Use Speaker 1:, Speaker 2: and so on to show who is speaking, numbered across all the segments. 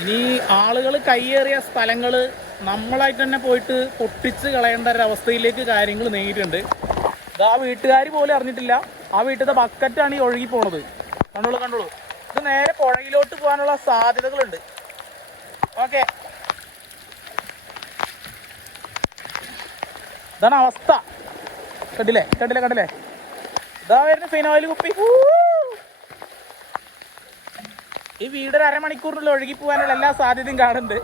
Speaker 1: ഇനി ആളുകൾ കയ്യേറിയ സ്ഥലങ്ങൾ നമ്മളായിട്ട് തന്നെ പോയിട്ട് പൊട്ടിച്ച് കളയേണ്ട ഒരവസ്ഥയിലേക്ക് കാര്യങ്ങൾ നേരിട്ടുണ്ട് ഇത് ആ വീട്ടുകാർ പോലും അറിഞ്ഞിട്ടില്ല. ആ വീട്ടിലത്തെ ബക്കറ്റാണ് ഈ ഒഴുകി പോണത്. കണ്ടോളൂ കണ്ടോളൂ. ഇത് നേരെ പുഴയിലോട്ട് പോകാനുള്ള സാധ്യതകളുണ്ട്. ഓക്കെ. ഇതാണ് അവസ്ഥ. കണ്ടില്ലേ? കണ്ടില്ലേ കണ്ടില്ലേ? ഇതാ വരുന്ന ഫിനോയിൽ കുപ്പി. ഈ വീട് ഒരു അരമണിക്കൂറിനുള്ളിൽ ഒഴുകി പോകാനുള്ള എല്ലാ സാധ്യതയും കാണുന്നുണ്ട്.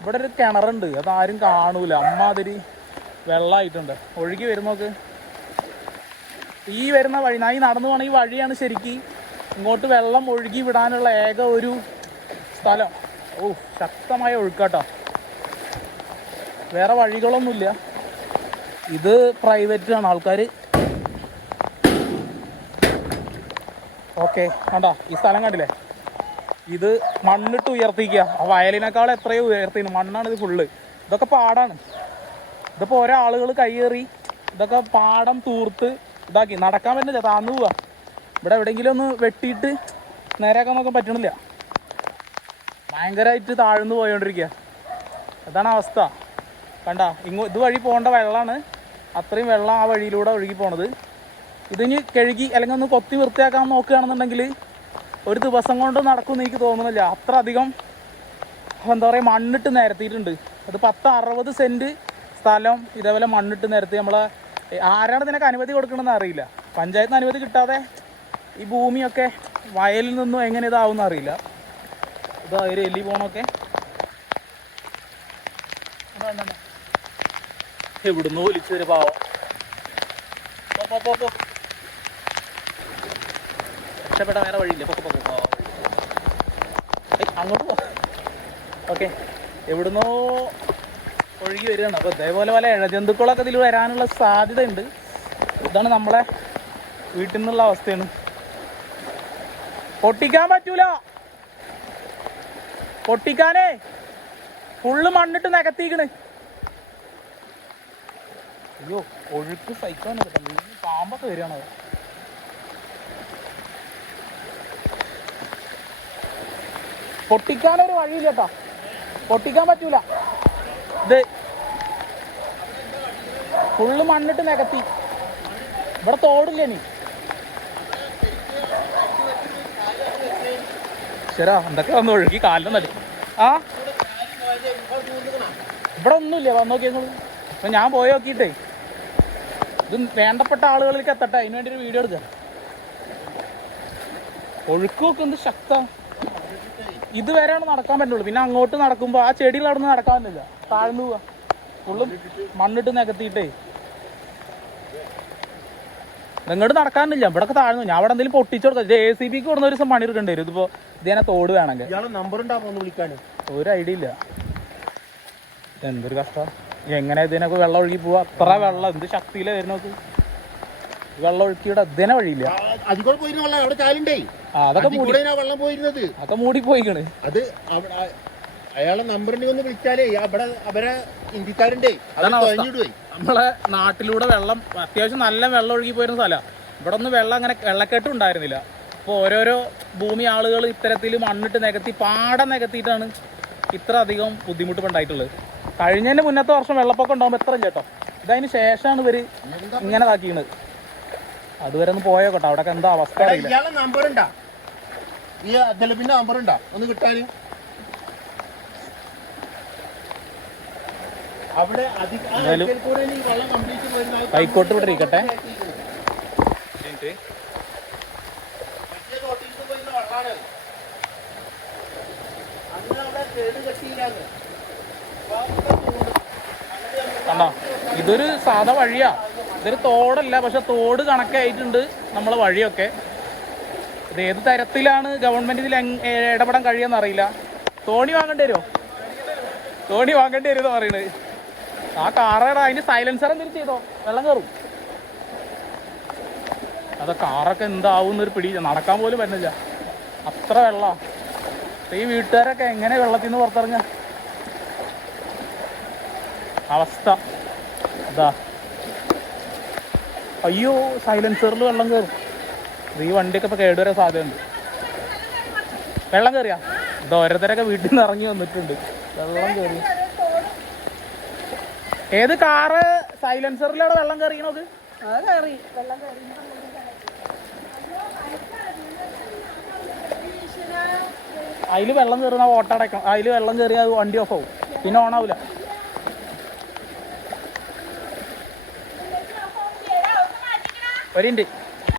Speaker 1: ഇവിടെ ഒരു കിണറുണ്ട്. അത് ആരും കാണൂല. അമ്മാതിരി വെള്ളമായിട്ടുണ്ട്. ഒഴുകി വരുന്നോക്ക് ഈ വരുന്ന വഴി നായി നടന്നു പോകണ ഈ വഴിയാണ് ശരിക്ക് ഇങ്ങോട്ട് വെള്ളം ഒഴുകി വിടാനുള്ള ഏക ഒരു സ്ഥലം. ഓ ശക്തമായ ഒഴുക്കാട്ടോ. വേറെ വഴികളൊന്നുമില്ല. ഇത് പ്രൈവറ്റ് ആണ്. ആൾക്കാർ ഓക്കെ കണ്ടാ ഈ സ്ഥലം കണ്ടില്ലേ? ഇത് മണ്ണിട്ട് ഉയർത്തിക്കുക ആ വയലിനേക്കാൾ എത്രയോ ഉയർത്തിന് മണ്ണാണ് ഇത് ഫുള്ള് ഇതൊക്കെ പാടാണ്. ഇതിപ്പോൾ ഒരാളുകൾ കയ്യേറി ഇതൊക്കെ പാടം തൂർത്ത് ഇതാക്കി. നടക്കാൻ പറ്റില്ല താന്നു പോവാ. ഇവിടെ എവിടെയെങ്കിലും ഒന്ന് വെട്ടിയിട്ട് നേരെയാക്കാൻ നോക്കാൻ പറ്റണില്ല. ഭയങ്കരമായിട്ട് താഴ്ന്നു പോയോണ്ടിരിക്കുക അതാണ് അവസ്ഥ. കണ്ട ഇങ്ങോ ഇത് വഴി പോകേണ്ട വെള്ളമാണ് അത്രയും വെള്ളം ആ വഴിയിലൂടെ ഒഴുകി പോണത്. ഇതിന് കഴുകി അല്ലെങ്കിൽ ഒന്ന് കൊത്തി വൃത്തിയാക്കാൻ നോക്കുകയാണെന്നുണ്ടെങ്കിൽ ഒരു ദിവസം കൊണ്ട് നടക്കുമെന്ന് എനിക്ക് തോന്നുന്നില്ല. അത്ര അധികം എന്താ പറയുക മണ്ണിട്ട് നിരത്തിയിട്ടുണ്ട്. അത് പത്ത് അറുപത് സെന്റ് സ്ഥലം ഇതേപോലെ മണ്ണിട്ട് നിരത്തി നമ്മൾ ആരാണ് ഇതിനൊക്കെ അനുമതി കൊടുക്കണമെന്ന് അറിയില്ല. പഞ്ചായത്തിന് അനുമതി കിട്ടാതെ ഈ ഭൂമിയൊക്കെ വയലിൽ നിന്നും എങ്ങനെ ഇതാവുമെന്ന് അറിയില്ല. ഇതാ ഒരു എലി പോണൊക്കെ. ഇവിടുന്ന് ഒലിച്ചൊരു പാവം. പോ, പോ, പോ. രക്ഷപ്പെടാൻ വേറെ വഴിയില്ല? പൊക്കെ പൊക്കെ. അങ്ങോട്ട് ഓക്കെ. എവിടുന്നോ ഒഴുകി വരികയാണ്. അപ്പോൾ ഇതേപോലെ പല ഇഴജന്തുക്കളൊക്കെ ഇതിൽ വരാനുള്ള സാധ്യതയുണ്ട്. ഇതാണ് നമ്മളെ വീട്ടിൽ നിന്നുള്ള അവസ്ഥയാണ്. പൊട്ടിക്കാൻ പറ്റൂല. പൊട്ടിക്കാനേ. ഫുള്ള് മണ്ണിട്ട് നികത്തിക്കണ് അയ്യോ ഒഴുക്ക് സഹിക്കാൻ പാമ്പൊക്കെ വരികയാണോ? പൊട്ടിക്കാനൊരു വഴിയില്ല കേട്ടോ. പൊട്ടിക്കാൻ പറ്റൂല. ഇത് ഫുള്ള് മണ്ണിട്ട് നികത്തി. ഇവിടെ തോടില്ല നീ? ശരാ എന്തൊക്കെ വന്ന്? ഒഴുകി കാലിലും നടി ആ? ഇവിടെ ഒന്നുമില്ല? വന്ന് നോക്കി അപ്പൊ ഞാൻ പോയി നോക്കിയിട്ടേ. ഇത് വേണ്ടപ്പെട്ട ആളുകളിലേക്ക് എത്തട്ടെ. അതിനുവേണ്ടി ഒരു വീഡിയോ എടുക്കാം. ഒഴുക്കൊക്കെ എന്ത് ശക്ത. ഇതുവരെയാണ് നടക്കാൻ പറ്റുള്ളൂ പിന്നെ അങ്ങോട്ട് നടക്കുമ്പോൾ ആ ചെടികൾ അവിടെ നിന്ന് നടക്കാൻ പറ്റില്ല. താഴ്ന്നു പോവാ. ഫുള്ളും മണ്ണിട്ട് നികത്തിയിട്ടേ. ഇങ്ങോട്ട് നടക്കാനില്ല ഇവിടെ താഴ്ന്നു. ഞാൻ അവിടെ എന്തെങ്കിലും പൊട്ടിച്ചു കൊടുക്കാം എ സി ബിക്ക് കൊടുന്ന ഒരു ദിവസം പണി എടുക്കേണ്ടി വരും. ഇതിപ്പോ ഇതിനെ തോട് വേണമെങ്കിൽ. നമ്പർ വിളിക്കാന്. ഒരു ഐഡിയ ഇല്ല. എന്തൊരു കഷ്ടം. എങ്ങനെ ഇതിനൊക്കെ വെള്ളം ഒഴുകി പോവാ? അത്ര വെള്ളം. എന്ത് ശക്തിയിലെ വരുന്നത്? വെള്ളം ദിന വഴിയില്ല പോയിരുന്ന വെള്ളം അവിടെ ചാലുണ്ടേ. അതൊക്കെ മൂടി വെള്ളം പോയിരുന്നത്. അതൊക്കെ മൂടി പോയിക്കണ് അത് അയാളെ നമ്പറിനെ ഒന്ന് വിളിച്ചാലേ അവിടെ അവരെ ഇന്ത്യക്കാരുണ്ടേ. നമ്മളെ നാട്ടിലൂടെ വെള്ളം അത്യാവശ്യം നല്ല വെള്ളം ഒഴുകി പോയിരുന്ന സ്ഥലമാണ് ഇവിടെ ഒന്നും വെള്ളം അങ്ങനെ വെള്ളക്കെട്ടും ഉണ്ടായിരുന്നില്ല. അപ്പോൾ ഓരോരോ ഭൂമി ആളുകൾ ഇത്തരത്തിൽ മണ്ണിട്ട് നികത്തി പാടം നികത്തിയിട്ടാണ് ഇത്ര അധികം ബുദ്ധിമുട്ട് ഉണ്ടായിട്ടുള്ളത്. കഴിഞ്ഞതിന്റെ മുന്നത്തെ വർഷം വെള്ളപ്പൊക്കം ഉണ്ടാകുമ്പോൾ എത്ര ചേട്ടോ ഇതതിന് ശേഷമാണ് ഇവർ ഇങ്ങനെ ഇതാക്കിയത്. അതുവരെ ഒന്ന് പോയോ കേട്ടോ? അവിടെ എന്താ അവസ്ഥ ഇയാളെ നമ്പർ ഉണ്ടാ ഈ അദലബിന്റെ നമ്പർ ഉണ്ടാ ഒന്ന് കിട്ടാന്. അവിടെ ഹൈക്കോർട്ട് ഇവിടെ ഇരിക്കട്ടെ. കണ്ടോ ഇതൊരു സാധാ വഴിയാ. ഇതൊരു തോടല്ല പക്ഷെ തോട് കണക്കായിട്ടുണ്ട് നമ്മളെ വഴിയൊക്കെ. ഇത് ഏത് തരത്തിലാണ് ഗവൺമെന്റ് ഇതിൽ ഇടപെടാൻ കഴിയുമെന്ന് അറിയില്ല തോണി വാങ്ങേണ്ടി വരുമോ തോണി വാങ്ങേണ്ടി വരുമെന്ന് പറയുന്നത്. ആ കാറേടാ അതിന്റെ സൈലൻസർ എന്തെങ്കിലും ചെയ്തോ? വെള്ളം കയറും അത് കാറൊക്കെ എന്താവും എന്നൊരു പിടി നടക്കാൻ പോലും പറ്റുന്നില്ല. അത്ര വെള്ളം. ഈ വീട്ടുകാരൊക്കെ എങ്ങനെ വെള്ളത്തിൽ നിന്ന് പുറത്തിറങ്ങ അവസ്ഥ. ഇതാ അയ്യോ സൈലൻസറിൽ വെള്ളം കയറും ഈ വണ്ടിയൊക്കെ ഇപ്പോൾ കേടുവരാൻ സാധ്യതയുണ്ട്. വെള്ളം കയറിയാ ദോരത്തരൊക്കെ വീട്ടിൽ നിന്ന് ഇറങ്ങി വന്നിട്ടുണ്ട്. വെള്ളം കയറി ഏത് കാറ് സൈലൻസറിലാണ് വെള്ളം കയറിയണത് അതിൽ കയറി വെള്ളം കയറി അതിൽ വെള്ളം കയറുന്ന ഓട്ട അടയ്ക്കണം അതിൽ വെള്ളം കയറിയാൽ വണ്ടി ഓഫ് ആവും. പിന്നെ ഓൺ മിനിറ്റ്.